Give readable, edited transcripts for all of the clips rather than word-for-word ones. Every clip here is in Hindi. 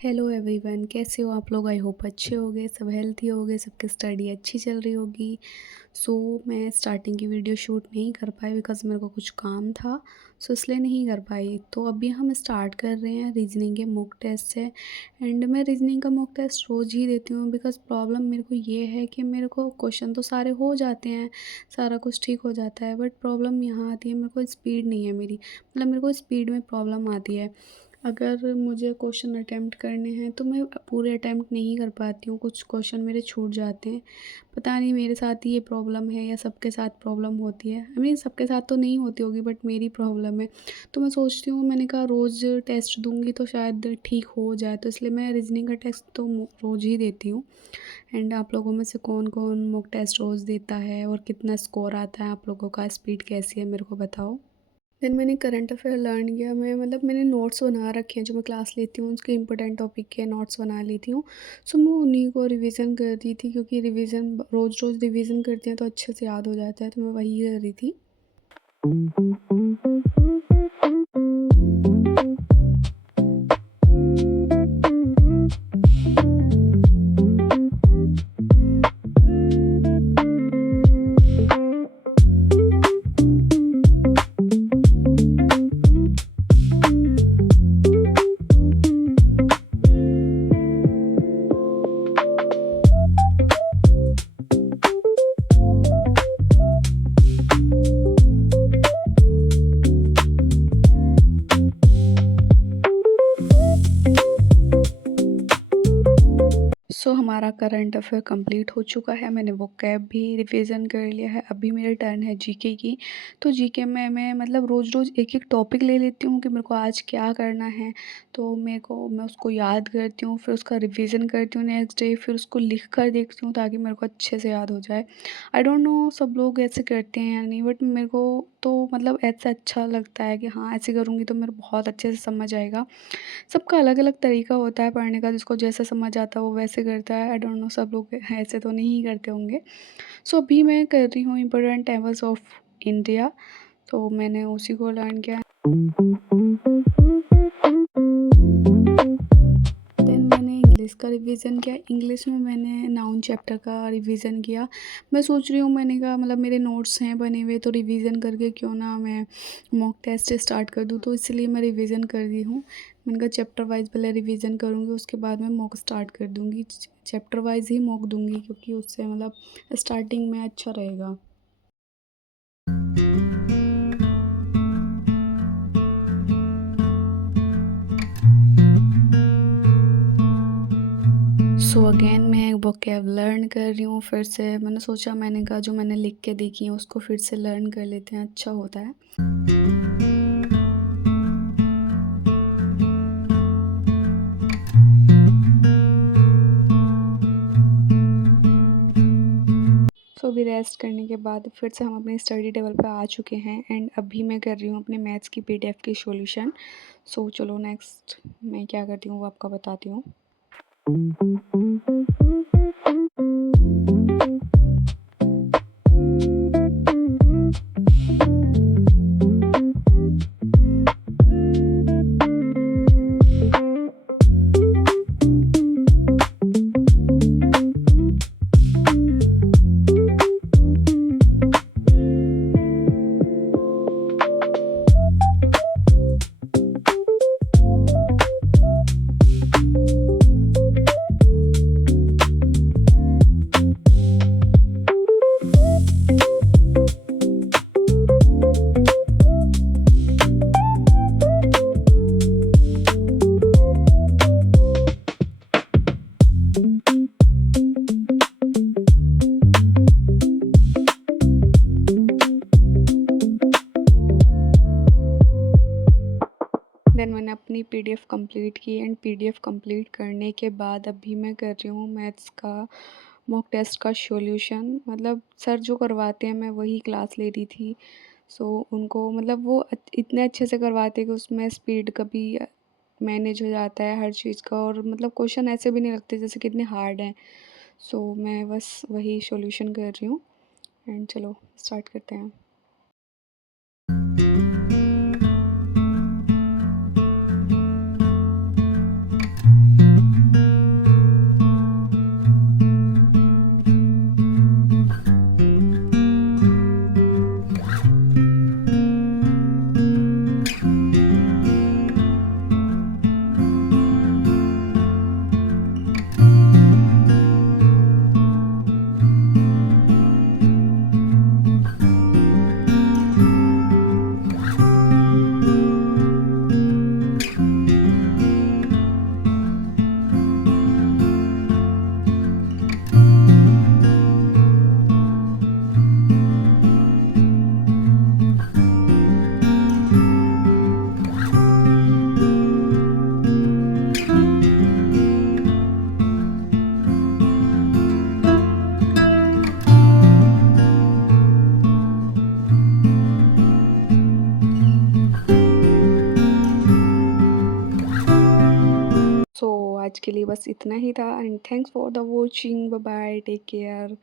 हेलो एवरीवन, कैसे हो आप लोग? आई होप अच्छे होंगे, सब हेल्थी होंगे, सबकी स्टडी अच्छी चल रही होगी। सो मैं स्टार्टिंग की वीडियो शूट नहीं कर पाई बिकॉज़ मेरे को कुछ काम था, सो इसलिए नहीं कर पाई। तो अभी हम स्टार्ट कर रहे हैं रीजनिंग के मॉक टेस्ट से। एंड मैं रीजनिंग का मॉक टेस्ट रोज़ ही देती हूँ बिकॉज़ प्रॉब्लम मेरे को ये है कि मेरे को क्वेश्चन तो सारे हो जाते हैं, सारा कुछ ठीक हो जाता है, बट प्रॉब्लम यहाँ आती है मेरे को स्पीड नहीं है मेरी। मतलब मेरे को स्पीड में प्रॉब्लम आती है। अगर मुझे क्वेश्चन अटेम्प्ट करने हैं तो मैं पूरे अटेम्प्ट नहीं कर पाती हूँ, कुछ क्वेश्चन मेरे छूट जाते हैं। पता नहीं मेरे साथ ही ये प्रॉब्लम है या सबके साथ प्रॉब्लम होती है। आई मीन सबके साथ तो नहीं होती होगी बट मेरी प्रॉब्लम है। तो मैं सोचती हूँ, मैंने कहा रोज़ टेस्ट दूँगी तो शायद ठीक हो जाए, तो इसलिए मैं रीज़निंग का टेस्ट तो रोज़ ही देती हूँ। एंड आप लोगों में से कौन-कौन मॉक टेस्ट रोज़ देता है और कितना स्कोर आता है आप लोगों का, स्पीड कैसी है मेरे को बताओ? देन मैंने करंट अफेयर लर्न किया। मैंने नोट्स बना रखे हैं, जो मैं क्लास लेती हूँ उसके इंपॉर्टेंट टॉपिक के नोट्स बना लेती हूँ। सो मैं उन्हीं को रिवीजन कर रही थी क्योंकि रिवीजन रोज़-रोज़ रिवीजन करते हैं तो अच्छे से याद हो जाता है, तो मैं वही कर रही थी। हमारा करंट अफेयर कंप्लीट हो चुका है। मैंने वोकैब भी रिवीजन कर लिया है। अभी मेरी टर्न है जीके की। तो जीके में मैं मतलब रोज़-रोज़ एक-एक टॉपिक ले लेती हूँ कि मेरे को आज क्या करना है। तो मैं उसको याद करती हूँ, फिर उसका रिवीजन करती हूँ नेक्स्ट डे, फिर उसको लिख कर देखती हूँ ताकि मेरे को अच्छे से याद हो जाए। आई डोंट नो सब लोग ऐसे करते हैं या नहीं, बट मेरे को तो मतलब ऐसा अच्छा लगता है कि हाँ, ऐसे करूँगी तो मेरे बहुत अच्छे से समझ आएगा। सबका अलग-अलग तरीका होता है पढ़ने का, जिसको जैसा समझ आता है वो वैसे करता है। आई डोंट नो सब लोग ऐसे तो नहीं करते होंगे। सो अभी मैं कर रही हूँ इम्पोर्टेंट टेबल्स ऑफ इंडिया, तो मैंने उसी को लर्न किया। देन मैंने इंग्लिश का रिवीजन किया। इंग्लिश में मैंने नाउन चैप्टर का रिवीजन किया। मैं सोच रही हूँ, मैंने कहा मतलब मेरे नोट्स हैं बने हुए, तो रिवीजन करके क्यों ना मैं मॉक टेस्ट स्टार्ट कर दूँ, तो इसलिए मैं रिवीजन कर रही हूँ। मैंने कहा चैप्टर वाइज़ पहले रिवीजन करूँगी, उसके बाद मैं मॉक स्टार्ट कर दूँगी। चैप्टर वाइज़ ही मॉक दूँगी क्योंकि उससे मतलब स्टार्टिंग में अच्छा रहेगा। सो अगेन मैं वोकैब लर्न कर रही हूँ फिर से। मैंने सोचा, मैंने कहा जो मैंने लिख के देखी है उसको फिर से लर्न कर लेते हैं, अच्छा होता है। सो अभी रेस्ट करने के बाद फिर से हम अपने स्टडी टेबल पे आ चुके हैं एंड अभी मैं कर रही हूँ अपने मैथ्स की पीडीएफ की सॉल्यूशन। सो चलो नेक्स्ट मैं क्या करती हूँ वो आपको बताती हूँ। देन मैंने अपनी पीडीएफ कंप्लीट की एंड पीडीएफ कंप्लीट करने के बाद अभी मैं कर रही हूँ मैथ्स का मॉक टेस्ट का सॉल्यूशन। मतलब सर जो करवाते हैं मैं वही क्लास ले रही थी। सो उनको मतलब वो इतने अच्छे से करवाते हैं कि उसमें स्पीड कभी मैनेज हो जाता है हर चीज़ का, और मतलब क्वेश्चन ऐसे भी नहीं लगते जैसे कितने हार्ड हैं। सो मैं बस वही सॉल्यूशन कर रही हूँ एंड चलो स्टार्ट करते हैं। आज के लिए बस इतना ही था and thanks for the watching. Bye bye, take care,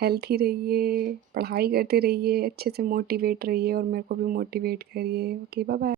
healthy रहिए, पढ़ाई करते रहिए, अच्छे से मोटिवेट रहिए और मेरे को भी मोटिवेट करिए। Okay, bye bye.